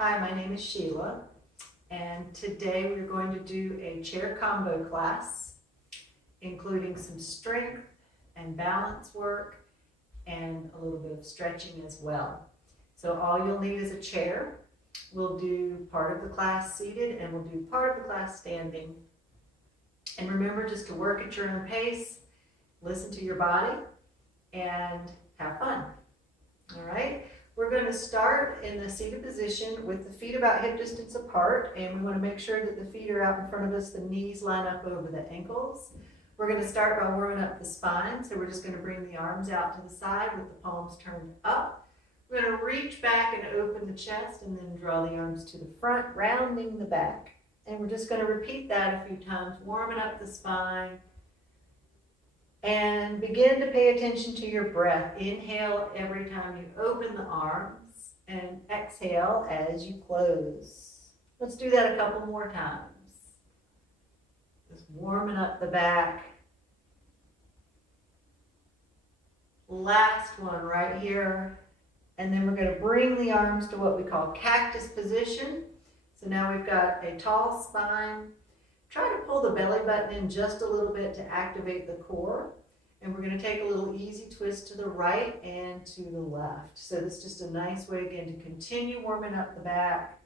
Hi, my name is Sheila, and today we're going to do a chair combo class, including some strength and balance work and a little bit of stretching as well. So all you'll need is a chair. We'll do part of the class seated and we'll do part of the class standing. And remember just to work at your own pace, listen to your body, and have fun. All right? We're going to start in the seated position with the feet about hip distance apart, and we want to make sure that the feet are out in front of us, the knees line up over the ankles. We're going to start by warming up the spine, so we're just going to bring the arms out to the side with the palms turned up. We're going to reach back and open the chest and then draw the arms to the front, rounding the back. And we're just going to repeat that a few times, warming up the spine. And begin to pay attention to your breath. Inhale every time you open the arms and exhale as you close. Let's do that a couple more times. Just warming up the back. Last one right here. And then we're going to bring the arms to what we call cactus position. So now we've got a tall spine. Try to pull the belly button in just a little bit to activate the core. And we're going to take a little easy twist to the right and to the left. So this is just a nice way, again, to continue warming up the back.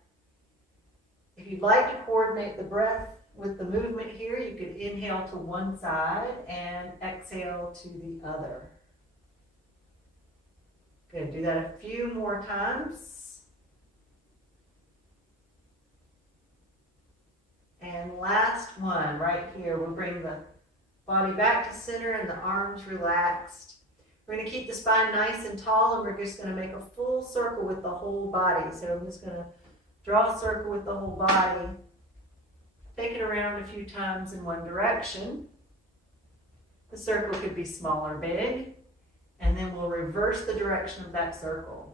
If you'd like to coordinate the breath with the movement here, you could inhale to one side and exhale to the other. Good. Do that a few more times. And last one right here. We'll bring the body back to center and the arms relaxed. We're going to keep the spine nice and tall, and we're just going to make a full circle with the whole body. So I'm just going to draw a circle with the whole body. Take it around a few times in one direction. The circle could be small or big. And then we'll reverse the direction of that circle.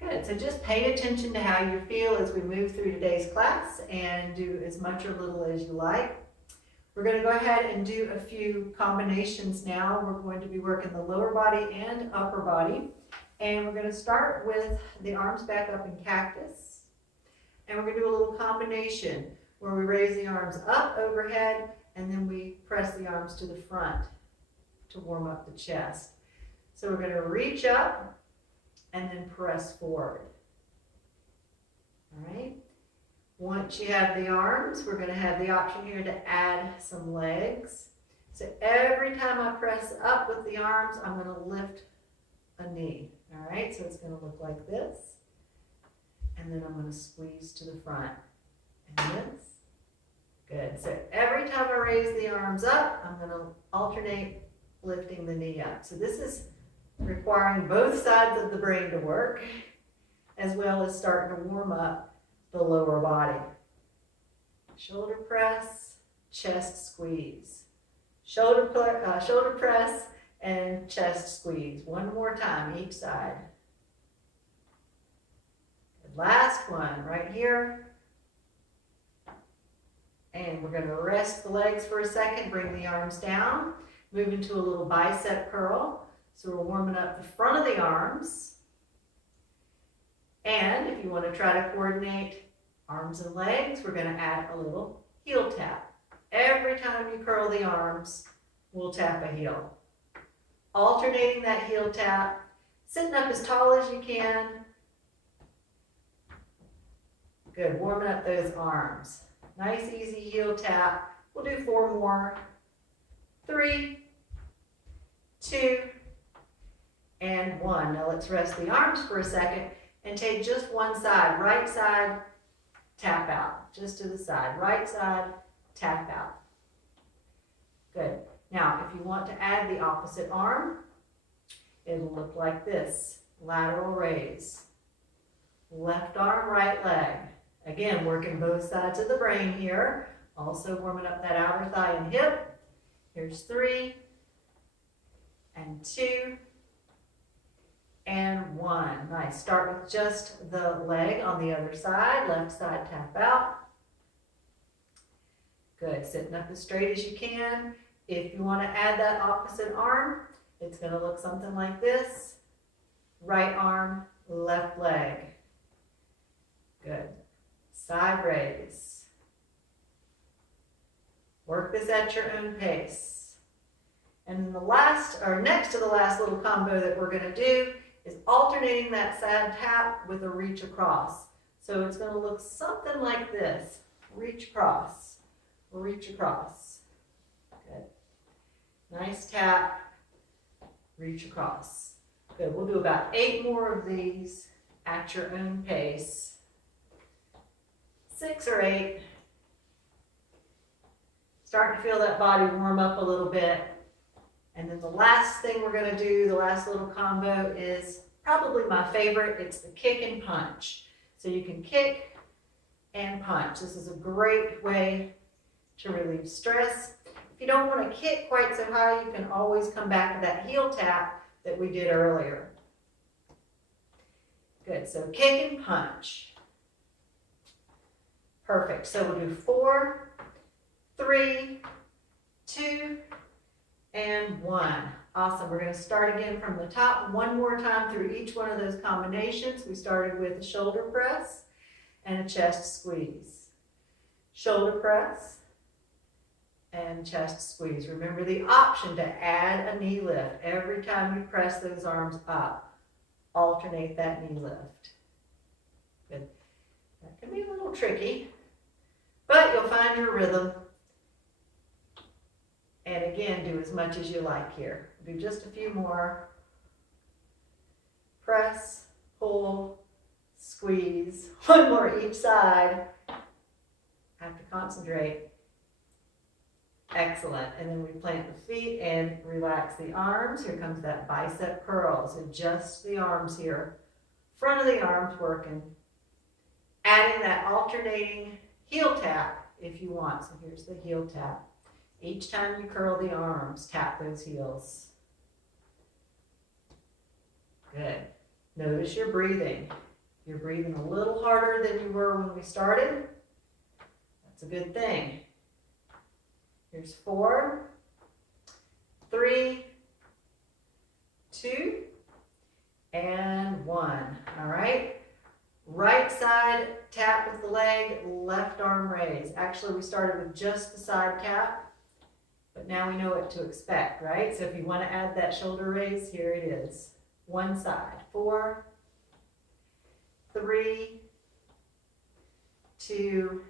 Good, so just pay attention to how you feel as we move through today's class and do as much or little as you like. We're going to go ahead and do a few combinations now. We're going to be working the lower body and upper body. And we're going to start with the arms back up in cactus. And we're going to do a little combination where we raise the arms up overhead and then we press the arms to the front to warm up the chest. So we're going to reach up and then press forward. All right. Once you have the arms, we're going to have the option here to add some legs. So every time I press up with the arms, I'm going to lift a knee. All right. So it's going to look like this. And then I'm going to squeeze to the front. And this. Good. So every time I raise the arms up, I'm going to alternate lifting the knee up. So this is requiring both sides of the brain to work, as well as starting to warm up the lower body. Shoulder press, chest squeeze. Shoulder press and chest squeeze. One more time each side. Good. Last one right here. And we're going to rest the legs for a second, bring the arms down, move into a little bicep curl. So we're warming up the front of the arms. And if you want to try to coordinate arms and legs, we're going to add a little heel tap. Every time you curl the arms, we'll tap a heel. Alternating that heel tap, sitting up as tall as you can. Good, warming up those arms. Nice, easy heel tap. We'll do 4 more. 3, 2, and 1. Now let's rest the arms for a second and take just one side. Right side, tap out. Just to the side. Right side, tap out. Good. Now, if you want to add the opposite arm, it'll look like this. Lateral raise. Left arm, right leg. Again, working both sides of the brain here. Also warming up that outer thigh and hip. Here's 3, and 2, and 1. Nice. Start with just the leg on the other side. Left side, tap out. Good. Sitting up as straight as you can. If you want to add that opposite arm, It's going to look something like this. Right arm, left leg. Good. Side raise. Work this at your own pace. And the last, or next to the last little combo that we're going to do is alternating that side tap with a reach across. So it's going to look something like this. Reach across, reach across. Good. Nice tap, reach across. Good. We'll do about 8 more of these at your own pace. 6 or 8. Starting to feel that body warm up a little bit. And then the last thing we're going to do, the last little combo, is probably my favorite. It's the kick and punch. So you can kick and punch. This is a great way to relieve stress. If you don't want to kick quite so high, you can always come back to that heel tap that we did earlier. Good, so kick and punch. Perfect, so we'll do 4, 3, 2, and 1. Awesome, we're going to start again from the top one more time through each one of those combinations. We started with a shoulder press and a chest squeeze. Shoulder press and chest squeeze. Remember the option to add a knee lift every time you press those arms up. Alternate that knee lift. Good. That can be a little tricky, but you'll find your rhythm. And again, do as much as you like here. Do just a few more. Press, pull, squeeze. One more each side. Have to concentrate. Excellent. And then we plant the feet and relax the arms. Here comes that bicep curl. So just the arms here. Front of the arms working. Adding that alternating heel tap if you want. So here's the heel tap. Each time you curl the arms, tap those heels. Good. Notice your breathing. You're breathing a little harder than you were when we started. That's a good thing. Here's 4, 3, 2, and 1. All right. Right side tap with the leg, left arm raise. Actually, we started with just the side tap. But now we know what to expect, right? So if you want to add that shoulder raise, here it is. One side. 4, 3, 2,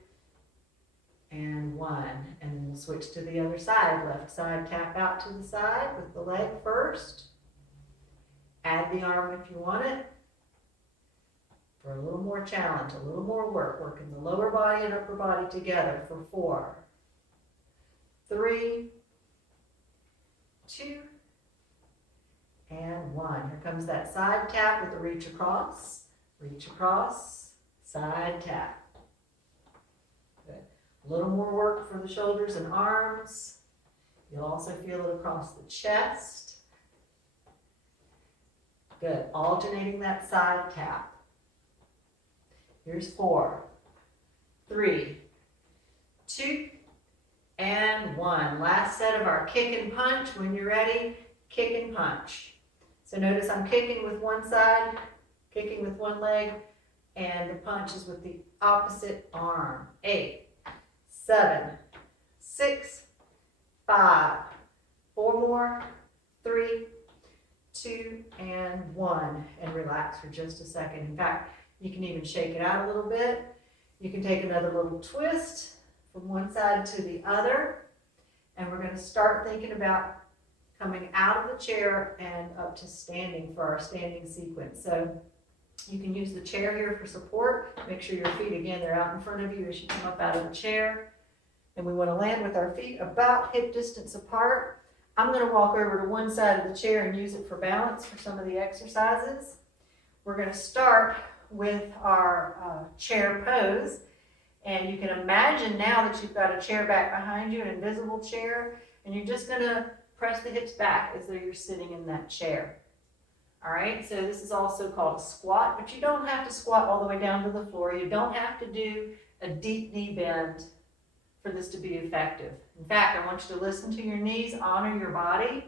and 1. And then we'll switch to the other side. Left side, tap out to the side with the leg first. Add the arm if you want it. For a little more challenge, a little more work. Working the lower body and upper body together for 4, 3, 2, and 1. Here comes that side tap with a reach across, side tap. Good. A little more work for the shoulders and arms. You'll also feel it across the chest. Good. Alternating that side tap. Here's 4, 3, 2, and 1. Last set of our kick and punch. When you're ready, kick and punch. So notice I'm kicking with one side, kicking with one leg, and the punch is with the opposite arm. 8, 7, 6, 5, 4 more, 3, 2, and 1. And relax for just a second. In fact, you can even shake it out a little bit. You can take another little twist from one side to the other. And we're going to start thinking about coming out of the chair and up to standing for our standing sequence. So you can use the chair here for support. Make sure your feet, again, they're out in front of you as you come up out of the chair. And we want to land with our feet about hip distance apart. I'm going to walk over to one side of the chair and use it for balance for some of the exercises. We're going to start with our chair pose. And you can imagine now that you've got a chair back behind you, an invisible chair, and you're just going to press the hips back as though you're sitting in that chair. All right, so this is also called a squat, but you don't have to squat all the way down to the floor. You don't have to do a deep knee bend for this to be effective. In fact, I want you to listen to your knees, honor your body.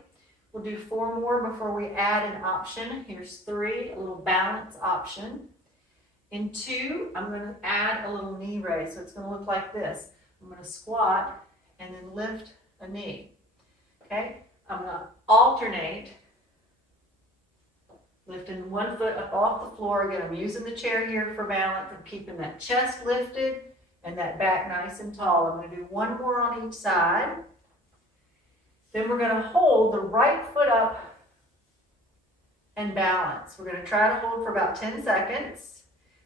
We'll do 4 more before we add an option. Here's 3, a little balance option. In 2, I'm going to add a little knee raise, so it's going to look like this. I'm going to squat and then lift a knee. Okay? I'm going to alternate, lifting one foot up off the floor. Again, I'm using the chair here for balance. I'm keeping that chest lifted and that back nice and tall. I'm going to do 1 more on each side. Then we're going to hold the right foot up and balance. We're going to try to hold for about 10 seconds.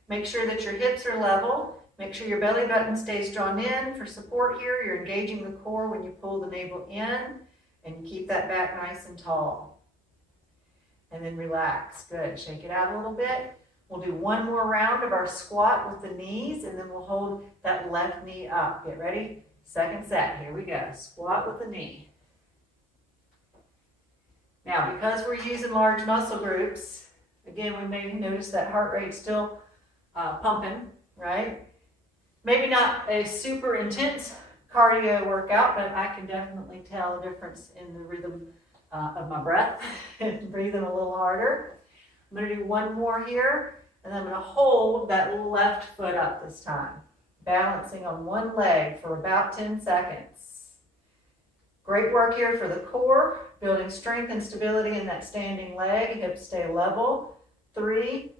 Make sure that your hips are level. Make sure your belly button stays drawn in for support here. You're engaging the core when you pull the navel in, and you keep that back nice and tall. And then relax. Good. Shake it out a little bit. We'll do 1 more round of our squat with the knees, and then we'll hold that left knee up. Get ready? Second set. Here we go. Squat with the knee. Now, because we're using large muscle groups, again, we may notice that heart rate still pumping, right? Maybe not a super intense cardio workout, but I can definitely tell a difference in the rhythm of my breath and breathing a little harder. I'm going to do 1 more here, and then I'm going to hold that left foot up this time, balancing on one leg for about 10 seconds. Great work here for the core, building strength and stability in that standing leg. Hips stay level. 3,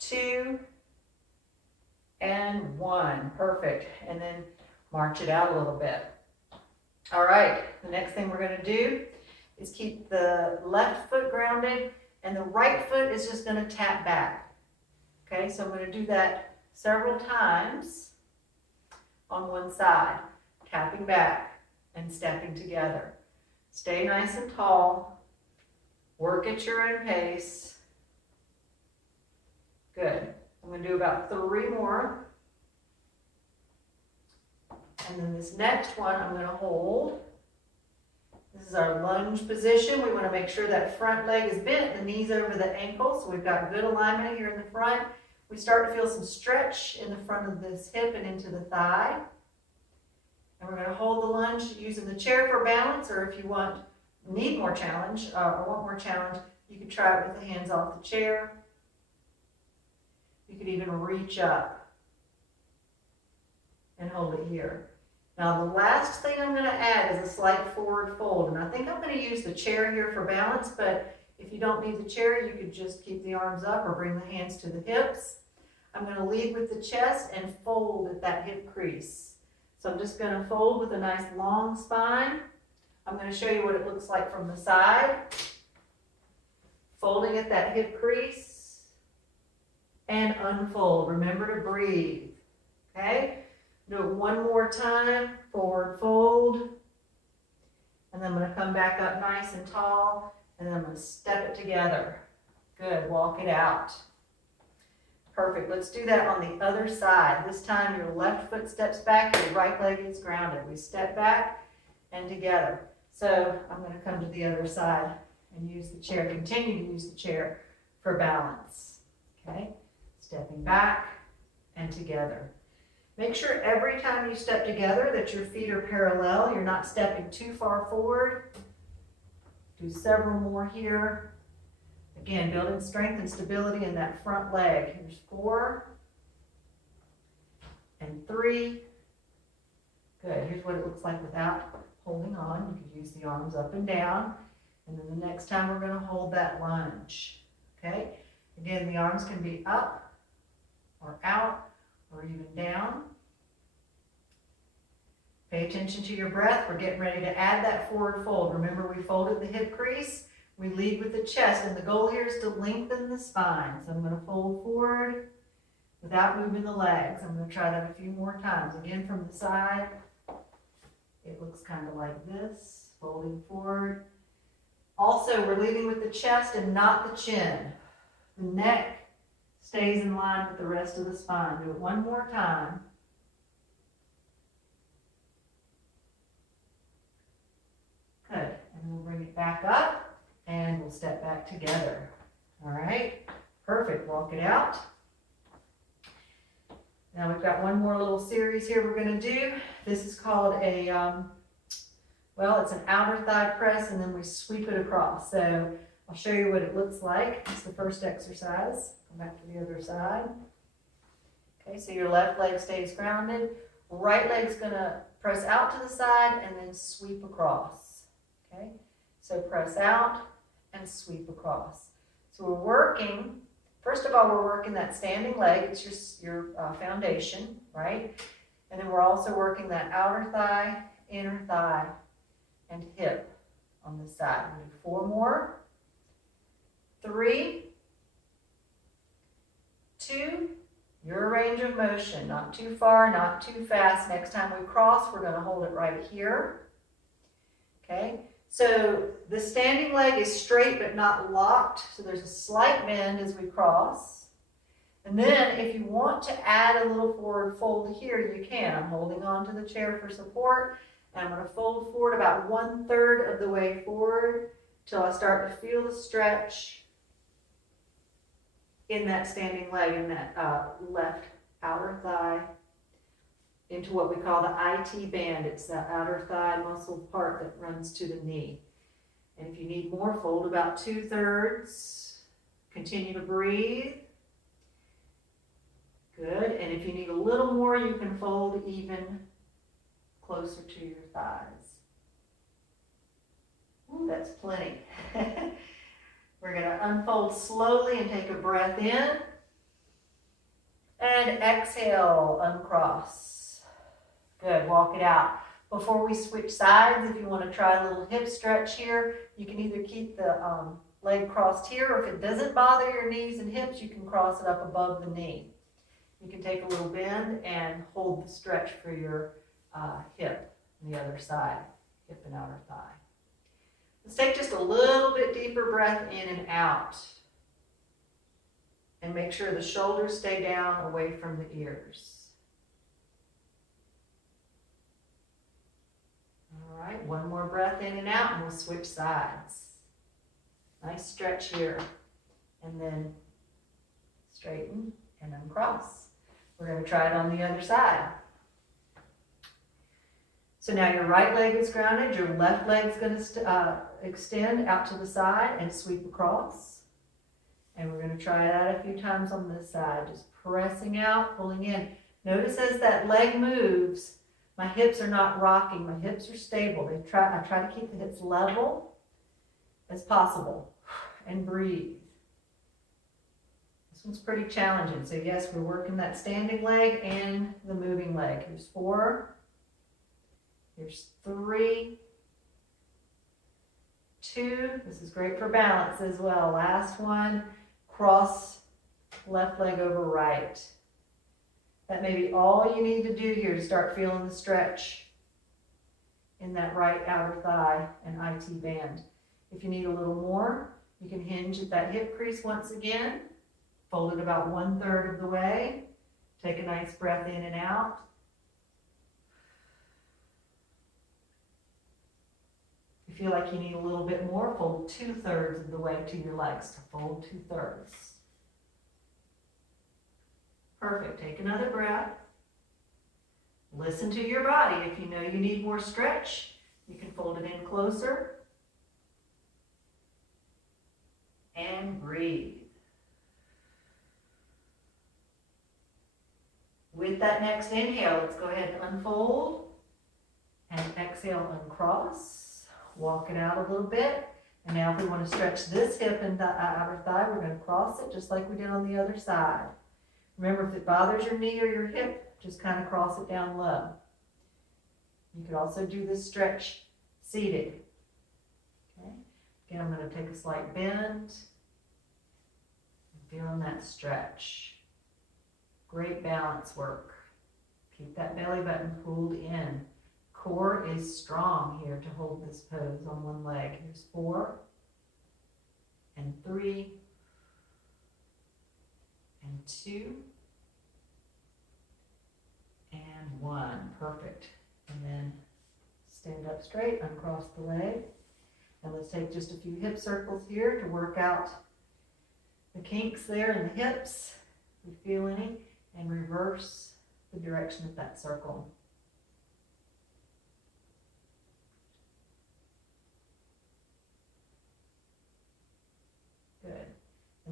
2, and 1. Perfect. And then march it out a little bit. All right, the next thing we're going to do is keep the left foot grounded, and the right foot is just going to tap back. Okay, so I'm going to do that several times on one side, tapping back and stepping together. Stay nice and tall. Work at your own pace. Good. I'm going to do about 3 more. And then this next one I'm going to hold. This is our lunge position. We want to make sure that front leg is bent, the knees over the ankle, so we've got good alignment here in the front. We start to feel some stretch in the front of this hip and into the thigh. And we're going to hold the lunge using the chair for balance, or if you need more challenge, or want more challenge, you could try it with the hands off the chair. You could even reach up and hold it here. Now the last thing I'm going to add is a slight forward fold, and I think I'm going to use the chair here for balance, but if you don't need the chair, you could just keep the arms up or bring the hands to the hips. I'm going to lead with the chest and fold at that hip crease. So I'm just going to fold with a nice long spine. I'm going to show you what it looks like from the side. Folding at that hip crease and unfold. Remember to breathe. Okay? Do it 1 more time. Forward fold. And then I'm going to come back up nice and tall. And then I'm going to step it together. Good. Walk it out. Perfect. Let's do that on the other side. This time your left foot steps back, your right leg is grounded. We step back and together. So I'm going to come to the other side and use the chair, continue to use the chair for balance. Okay? Stepping back and together. Make sure every time you step together that your feet are parallel. You're not stepping too far forward. Do several more here. Again, building strength and stability in that front leg. Here's 4 and 3. Good. Here's what it looks like without holding on. You could use the arms up and down. And then the next time we're going to hold that lunge. Okay? Again, the arms can be up or out or even down. Pay attention to your breath. We're getting ready to add that forward fold. Remember, we folded the hip crease. We lead with the chest, and the goal here is to lengthen the spine. So I'm going to fold forward without moving the legs. I'm going to try that a few more times. Again, from the side, it looks kind of like this, folding forward. Also, we're leading with the chest and not the chin. The neck stays in line with the rest of the spine. Do it 1 more time. Good. And we'll bring it back up. And we'll step back together. All right, perfect. Walk it out. Now we've got 1 more little series here we're going to do. This is called a Well, it's an outer thigh press and then we sweep it across. So I'll show you what it looks like. It's the first exercise. Go back to the other side. Okay, so your left leg stays grounded. Right leg's gonna press out to the side and then sweep across. Okay, so press out and sweep across. So we're working, first of all, we're working that standing leg. It's your foundation, right? And then we're also working that outer thigh, inner thigh, and hip on this side. We'll do 4 more. 3, 2, your range of motion, not too far, not too fast. Next time we cross, we're going to hold it right here. Okay, so the standing leg is straight but not locked, so there's a slight bend as we cross. And then if you want to add a little forward fold here, you can. I'm holding on to the chair for support, and I'm going to fold forward about 1/3 of the way forward till I start to feel the stretch in that standing leg, in that left outer thigh, into what we call the IT band. It's the outer thigh muscle part that runs to the knee. And if you need more, fold about 2/3. Continue to breathe. Good. And if you need a little more, you can fold even closer to your thighs. Ooh, that's plenty. We're going to unfold slowly and take a breath in. And exhale, uncross. Good, walk it out. Before we switch sides, if you want to try a little hip stretch here, you can either keep the leg crossed here, or if it doesn't bother your knees and hips, you can cross it up above the knee. You can take a little bend and hold the stretch for your hip on the other side, hip and outer thigh. Let's take just a little bit deeper breath in and out. And make sure the shoulders stay down away from the ears. All right, one more breath in and out and we'll switch sides. Nice stretch here. And then straighten and uncross. We're going to try it on the other side. So now your right leg is grounded, your left leg is going to extend out to the side and sweep across. And we're going to try that a few times on this side, just pressing out, pulling in. Notice as that leg moves, my hips are not rocking, my hips are stable. I try to keep the hips level as possible and breathe. This one's pretty challenging. So yes, we're working that standing leg and the moving leg. Here's 4. Here's 3. 2. This is great for balance as well. Last one. Cross left leg over right. That may be all you need to do here to start feeling the stretch in that right outer thigh and IT band. If you need a little more, you can hinge at that hip crease once again. Fold it about 1/3 of the way. Take a nice breath in and out. If you feel like you need a little bit more, fold 2/3 of the way to your legs to fold 2/3. Perfect. Take another breath. Listen to your body. If you know you need more stretch, you can fold it in closer. And breathe. With that next inhale, let's go ahead and unfold and exhale, uncross. Walk it out a little bit. And now if we want to stretch this hip and the outer thigh, we're going to cross it just like we did on the other side. Remember, if it bothers your knee or your hip, just kind of cross it down low. You could also do this stretch seated. Okay. Again, I'm going to take a slight bend. Feeling that stretch. Great balance work. Keep that belly button pulled in. Core is strong here to hold this pose on one leg. Here's 4 and 3 and 2 and 1. Perfect. And then stand up straight, uncross the leg. And let's take just a few hip circles here to work out the kinks there in the hips. If you feel any. And reverse the direction of that circle.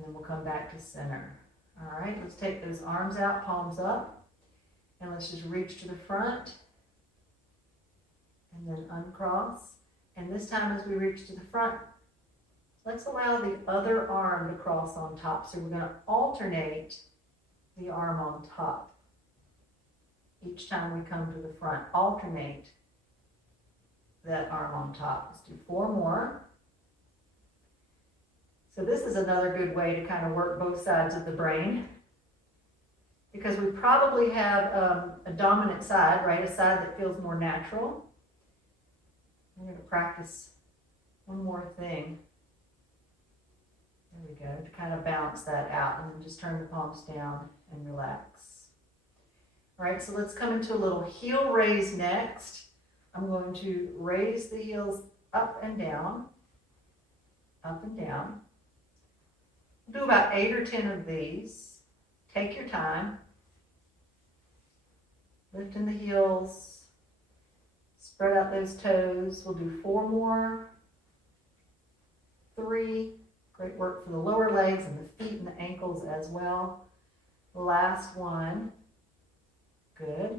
then we'll come back to center. All right, let's take those arms out, palms up, and let's just reach to the front and then uncross. And this time as we reach to the front, let's allow the other arm to cross on top. So we're going to alternate the arm on top. Each time we come to the front, alternate that arm on top. Let's do 4 more. So this is another good way to kind of work both sides of the brain, because we probably have a dominant side, right? A side that feels more natural. We're going to practice one more thing. There we go, to kind of balance that out, and then just turn the palms down and relax. All right, so let's come into a little heel raise next. I'm going to raise the heels up and down, up and down. We'll do about 8 or 10 of these. Take your time. Lifting the heels. Spread out those toes. We'll do 4 more. 3. Great work for the lower legs and the feet and the ankles as well. Last one. Good.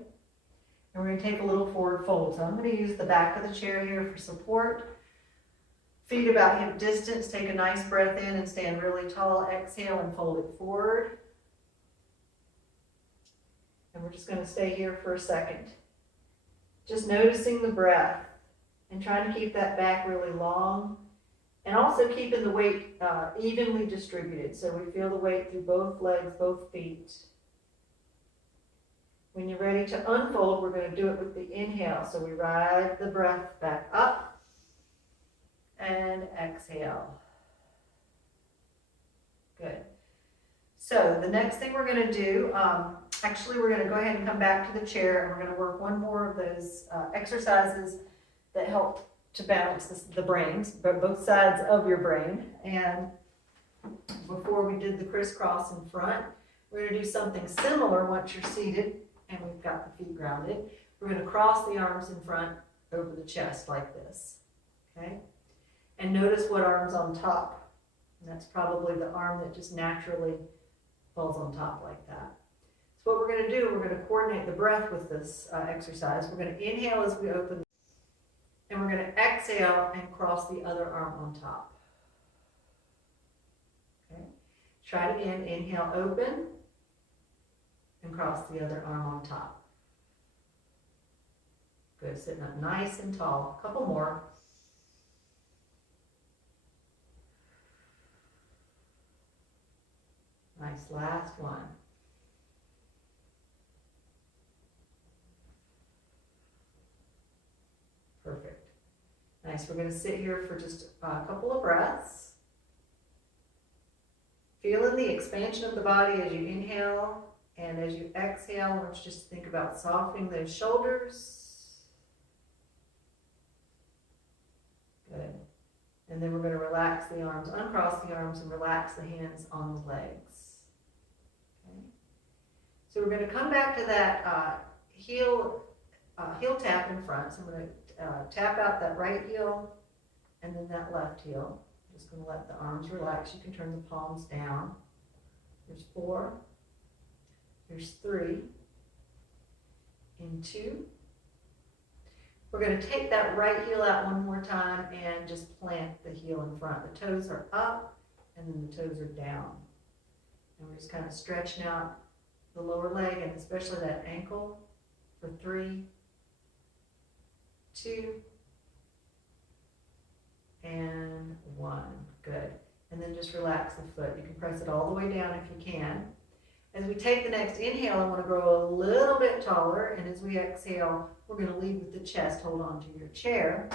And we're going to take a little forward fold. So I'm going to use the back of the chair here for support. Feet about hip distance. Take a nice breath in and stand really tall. Exhale and fold it forward. And we're just going to stay here for a second. Just noticing the breath and trying to keep that back really long. And also keeping the weight evenly distributed. So we feel the weight through both legs, both feet. When you're ready to unfold, we're going to do it with the inhale. So we ride the breath back up and exhale. Good. So the next thing we're going to do, actually we're going to go ahead and come back to the chair, and we're going to work one more of those exercises that help to balance the brains, but both sides of your brain. And before we did the crisscross in front, we're going to do something similar once you're seated and we've got the feet grounded. We're going to cross the arms in front over the chest like this, okay? And notice what arm's on top. And that's probably the arm that just naturally falls on top like that. So what we're going to do, we're going to coordinate the breath with this exercise. We're going to inhale as we open, and we're going to exhale and cross the other arm on top. Okay? Try it again. Inhale, open, and cross the other arm on top. Good. Sitting up nice and tall. A couple more. Nice. Last one. Perfect. Nice. We're going to sit here for just a couple of breaths. Feeling the expansion of the body as you inhale, and as you exhale, I want you just to think about softening those shoulders. Good. And then we're going to relax the arms, uncross the arms, and relax the hands on the legs. Okay. So we're going to come back to that heel tap in front. So I'm going to tap out that right heel and then that left heel. I'm just going to let the arms relax. You can turn the palms down. There's 4. There's 3. In 2. We're going to take that right heel out one more time and just plant the heel in front. The toes are up and then the toes are down. And we're just kind of stretching out the lower leg and especially that ankle for 3, 2, and 1. Good. And then just relax the foot. You can press it all the way down if you can. As we take the next inhale, I want to grow a little bit taller, and as we exhale, we're going to lead with the chest. Hold on to your chair.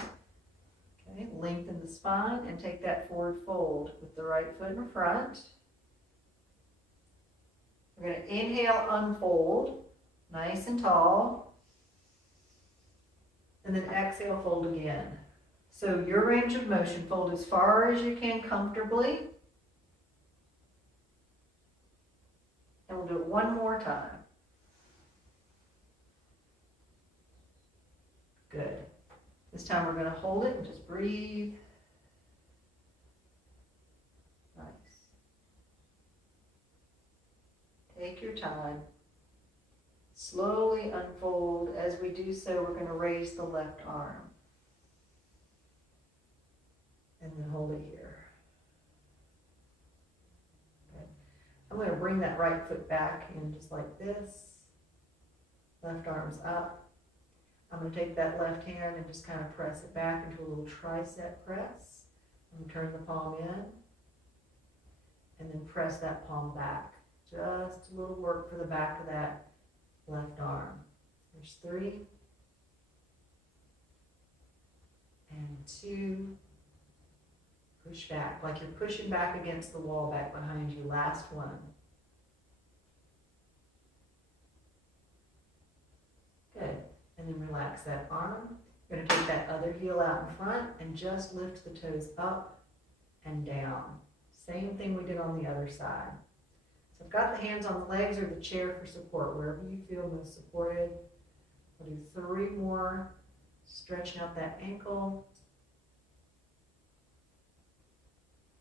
Okay, lengthen the spine and take that forward fold with the right foot in front. We're going to inhale, unfold, nice and tall, and then exhale, fold again. So your range of motion, fold as far as you can comfortably. And we'll do it one more time. Good. This time we're going to hold it and just breathe. Nice. your time. Slowly unfold. As we do so, we're going to raise the left arm. And then hold it here. Okay. I'm going to bring that right foot back in just like this. Left arm's up. I'm going to take that left hand and just kind of press it back into a little tricep press. I'm going to turn the palm in and then press that palm back. Just a little work for the back of that left arm. There's 3 and 2. Push back, like you're pushing back against the wall back behind you. Last one. Good. And then relax that arm. You're going to take that other heel out in front and just lift the toes up and down. Same thing we did on the other side. So I've got the hands on the legs or the chair for support, wherever you feel most supported. We'll do 3 more, stretching out that ankle.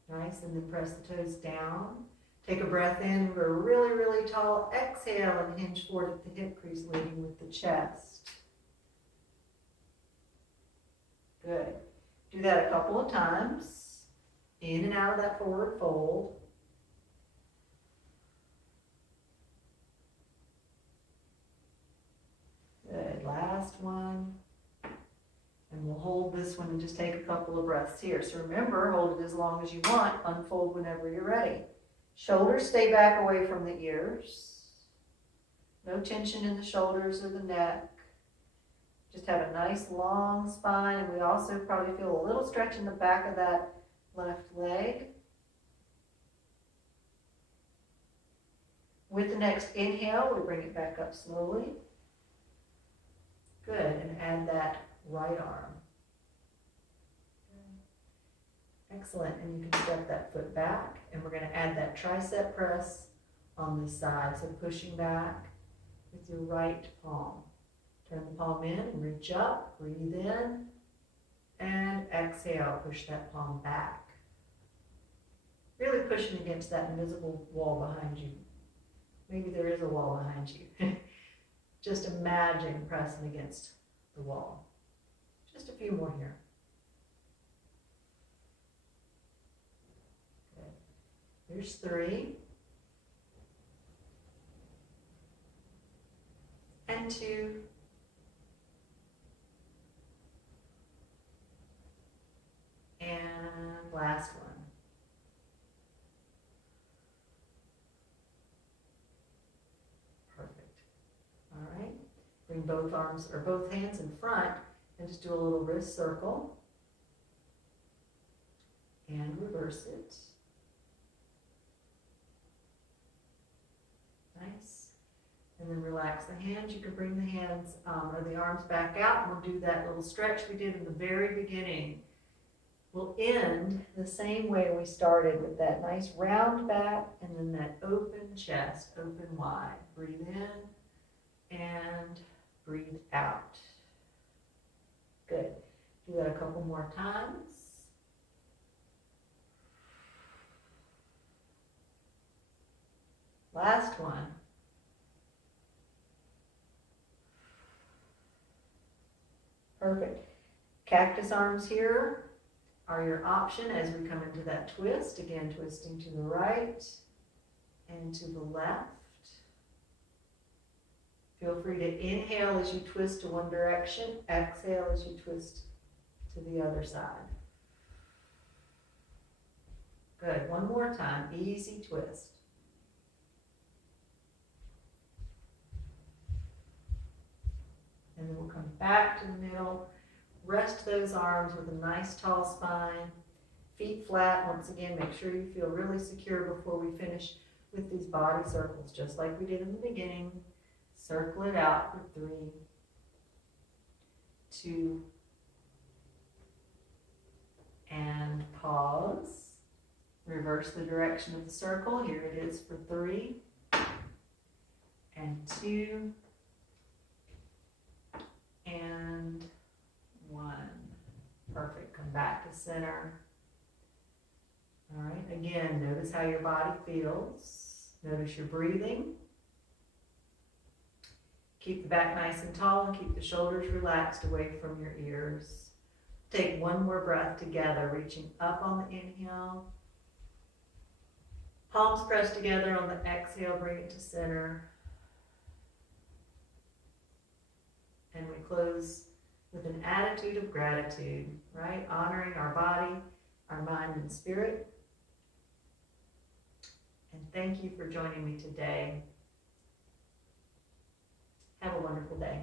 Nice, and then press the toes down. Take a breath in, we're really, really tall. Exhale and hinge forward at the hip crease, leading with the chest. Good. Do that a couple of times. In and out of that forward fold. Good. Last one. And we'll hold this one and just take a couple of breaths here. So remember, hold it as long as you want. Unfold whenever you're ready. Shoulders stay back away from the ears. No tension in the shoulders or the neck. Just have a nice long spine. And we also probably feel a little stretch in the back of that left leg. With the next inhale, we bring it back up slowly. Good. And add that right arm. Excellent. And you can step that foot back, and we're going to add that tricep press on this side. So pushing back with your right palm. Turn the palm in and reach up. Breathe in and exhale. Push that palm back. Really pushing against that invisible wall behind you. Maybe there is a wall behind you. Just imagine pressing against the wall. Just a few more here. Good. Here's 3. And 2. And last one. Perfect. All right. Bring both arms or both hands in front and just do a little wrist circle. And reverse it. Nice. And then relax the hands. You can bring the hands or the arms back out. We'll do that little stretch we did in the very beginning. We'll end the same way we started with that nice round back and then that open chest, open wide. Breathe in and breathe out. Good. Do that a couple more times. Last one. Perfect. Cactus arms here are your option as we come into that twist. Again, twisting to the right and to the left. Feel free to inhale as you twist to one direction. Exhale as you twist to the other side. Good. One more time. Easy twist. And then we'll come back to the middle. Rest those arms with a nice tall spine. Feet flat. Once again, make sure you feel really secure before we finish with these body circles, just like we did in the beginning. Circle it out for 3, 2, and pause. Reverse the direction of the circle. Here it is for 3, and 2, and 1. Perfect. Come back to center. All right. Again, notice how your body feels. Notice your breathing. Keep the back nice and tall and keep the shoulders relaxed away from your ears. Take one more breath together, reaching up on the inhale. Palms pressed together on the exhale, bring it to center. And we close with an attitude of gratitude, right? Honoring our body, our mind, and spirit. And thank you for joining me today. Have a wonderful day.